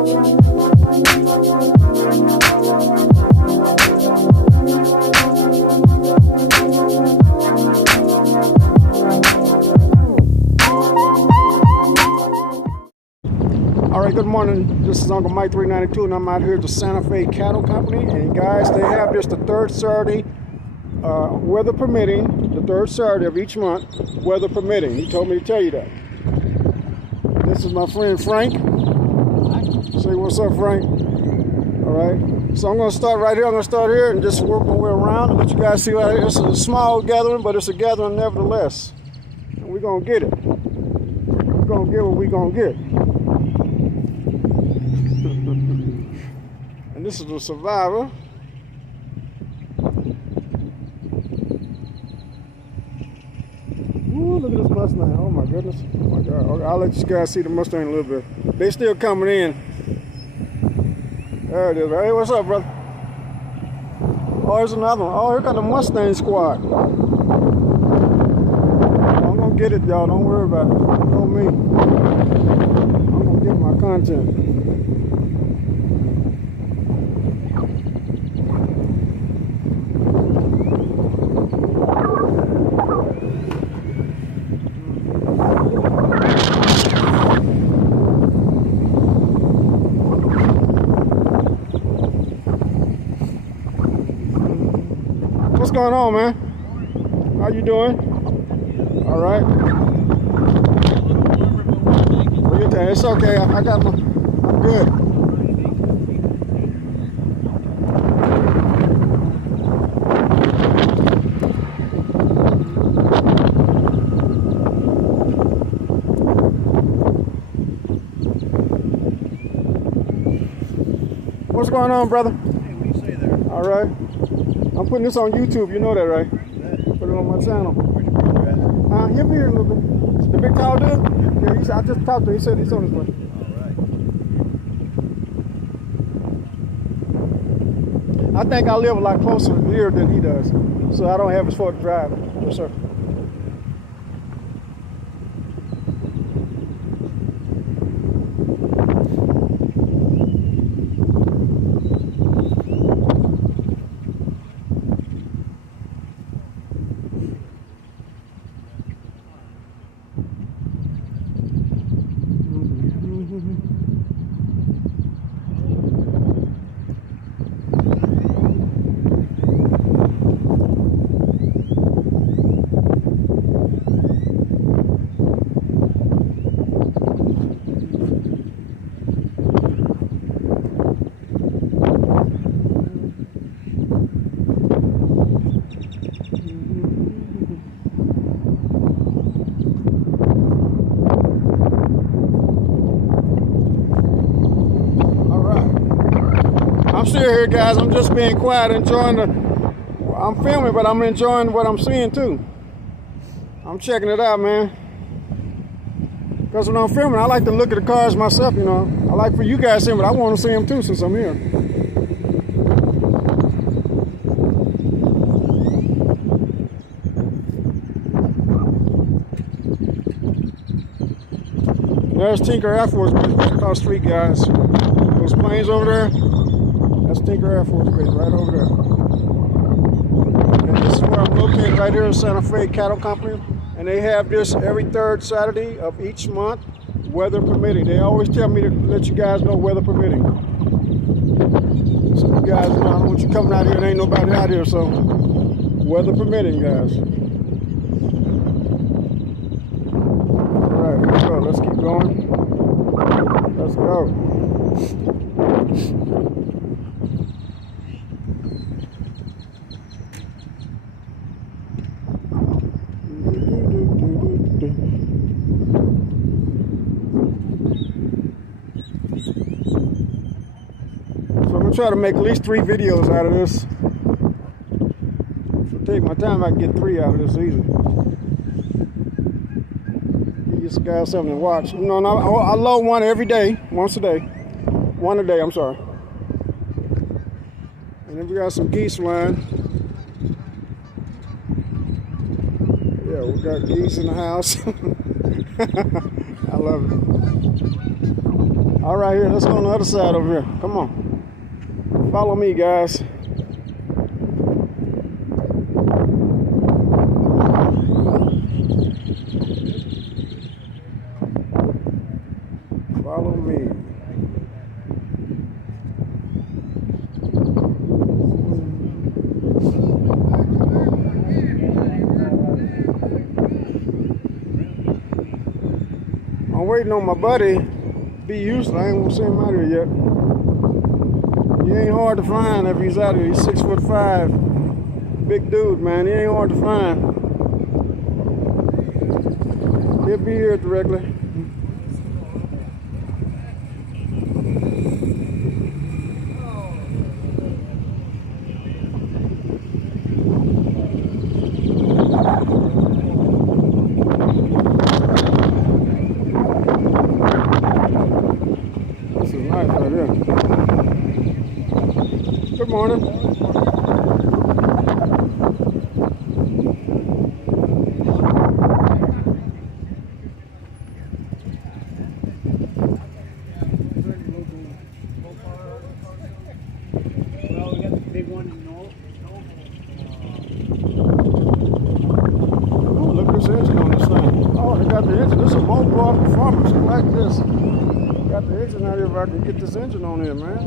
All right, good morning. This is Uncle Mike 392, and I'm out here at the Santa Fe Cattle Company. And guys, they have this the third Saturday, weather permitting, the third Saturday of each month, weather permitting. He told me to tell you that. This is my friend Frank. Say what's up, Frank. All right. So I'm going to start right here. I'm going to start here and just work my way around and let you guys see right here. This is a small gathering, but it's a gathering nevertheless. And we're going to get it. We're going to get what we're going to get. And this is the Survivor. Ooh, look at this Mustang. Oh my goodness. Oh my God. Okay, I'll let you guys see the Mustang a little bit. They still coming in. There it is. Hey, what's up, brother? Oh, here's another one. Oh, here got the Mustang squad. I'm gonna get it, y'all. Don't worry about it. You know me. I'm gonna get my content. What's going on, man? How you doing? All right. It's okay. I got my. I'm good. What's going on, brother? Hey, what do you say there? All right. I'm putting this on YouTube, you know that, right? Put it on my channel. Where's your brother at? He'll be here in a little bit. The big tall dude? Yeah, I just talked to him. He said he's on his way. All right. I think I live a lot closer here than he does, so I don't have as far to drive. Yes, sir. I'm still here, guys. I'm just being quiet, enjoying I'm filming, but I'm enjoying what I'm seeing too. I'm checking it out, man. Because when I'm filming, I like to look at the cars myself, you know. I like for you guys to see them, but I want to see them too since I'm here. There's Tinker Air Force Base right across the street, guys. Those planes over there, that's Tinker Air Force Base right over there. And this is where I'm located, right here in Santa Fe Cattle Company. And they have this every third Saturday of each month, weather permitting. They always tell me to let you guys know weather permitting. So you guys know, I don't want you coming out here and ain't nobody out here, so weather permitting, guys. Alright, let's go. Let's keep going. Let's go. So I'm gonna try to make at least 3 videos out of this. If I take my time, I can get 3 out of this easy. Give you guys something to watch. You know, and I load one every day, once a day. One a day, I'm sorry. And then we got some geese flying. Yeah, we got geese in the house. I love it. I All right, here. Let's go on the other side over here. Come on. Follow me, guys. Follow me. I'm waiting on my buddy, B. Houston. I ain't gonna see him out here yet. He ain't hard to find if he's out here. He's 6'5". Big dude, man. He ain't hard to find. He'll be here directly. This is nice right here. Good morning. Well, we got the big one in North. Oh, look at this engine on this thing. Oh, they got the engine. This is a mobile performance. I like this. Got the engine out here if I can get this engine on here, man.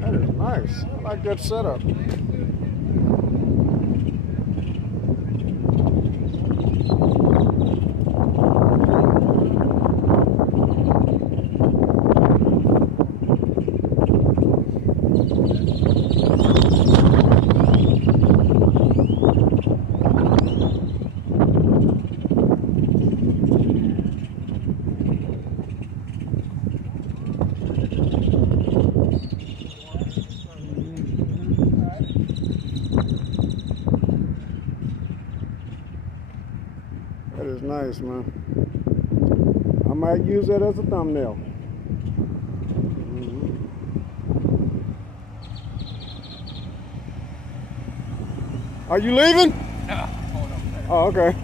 That is nice. I like that setup. That is nice, man. I might use that as a thumbnail. Are you leaving? No. Oh, okay.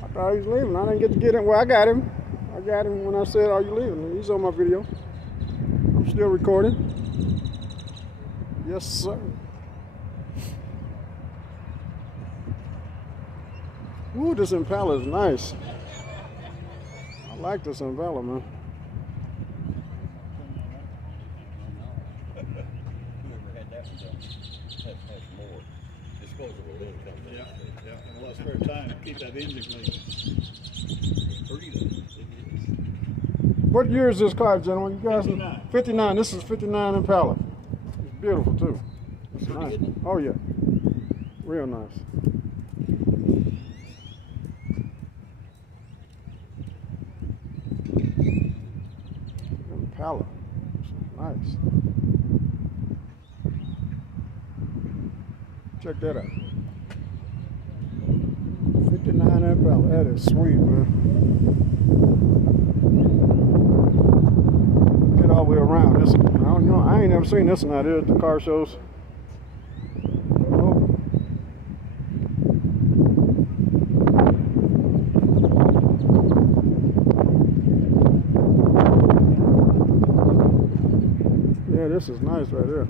I thought he was leaving. I didn't get to get him. Well, I got him. I got him when I said, "Are you leaving?" He's on my video. I'm still recording. Yes, sir. Ooh, this Impala is nice. I like this Impala, man. Whoever had that one done has more disposable income than Yeah, yeah. And a lot of spare time to keep that engine clean. freedom. It is. What year is this car, gentlemen? You guys? 59. 59. This is 59 Impala. It's beautiful too. It's Pretty, nice. isn't it? Oh yeah, real nice. Impala. Nice. Check that out. 59 Impala. That is sweet, man. Get all the way around. This, I don't know. I ain't never seen this one out here at the car shows. Oh. Yeah, this is nice right here.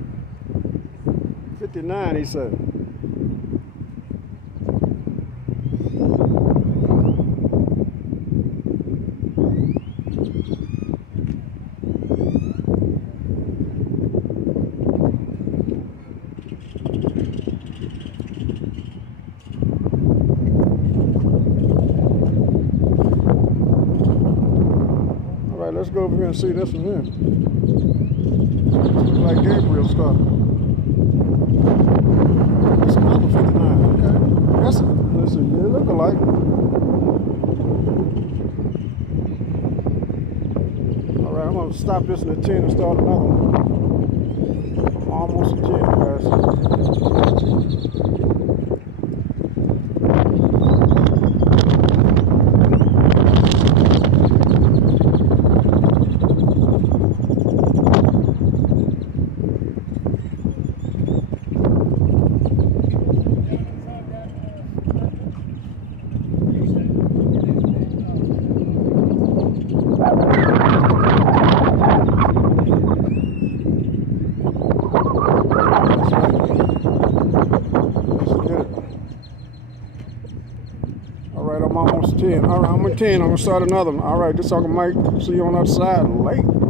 59, he said. All right, let's go over here and see this one here. Like Gabriel's car. It's another 59. Okay. That's it. Listen, they look alike. All right, I'm gonna stop this in the 10 and start another one. I'm almost at 10, guys. All right, I'm almost 10. All right, I'm at 10. I'm gonna start another one. All right, this is Uncle Mike. See you on the other side. Late.